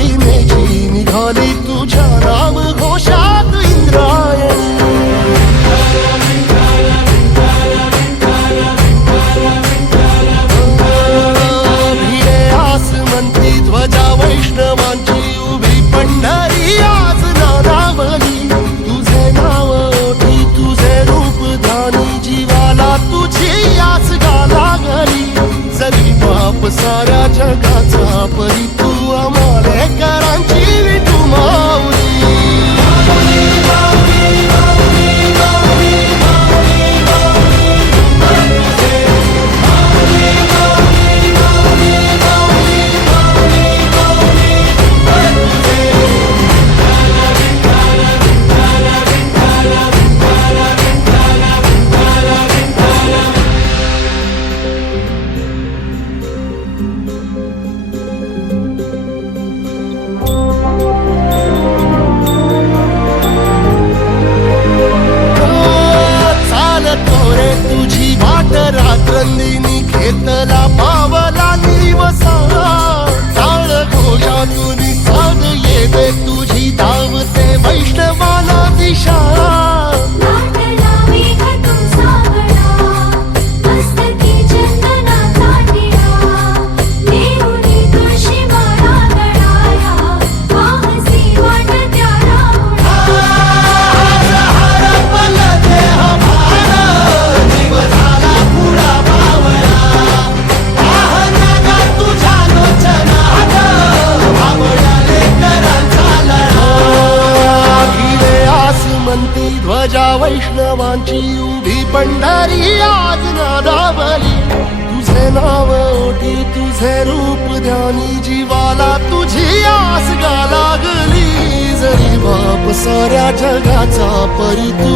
प्रतिमेची निघाली तुझ्या नाम घोषात इंद्रायणी. भिडे आसमंती ध्वजा वैष्णवांची उभी पंढरी आज नादावली. तुझे नाव ओठी तुझे रूप ध्यानी जीवाला तुझी आस गा लागली. जरी बाप साऱ्या जगाचा परी तू आमालेकरांची विठू माऊली. तुझी वाट रात्रंदिनी घेतला पावला निवसा. टाळ घोषातून साध येते तुझी धावते वैष्णवाला दिशा. ध्वजा वैष्णवांची उभी पंढरी आज नादावली. तुझे नाव ओठी तुझे रूप ध्यानी जीवाला तुझी आस गा लागली. जरी बाप साऱ्या जगाचा परी तू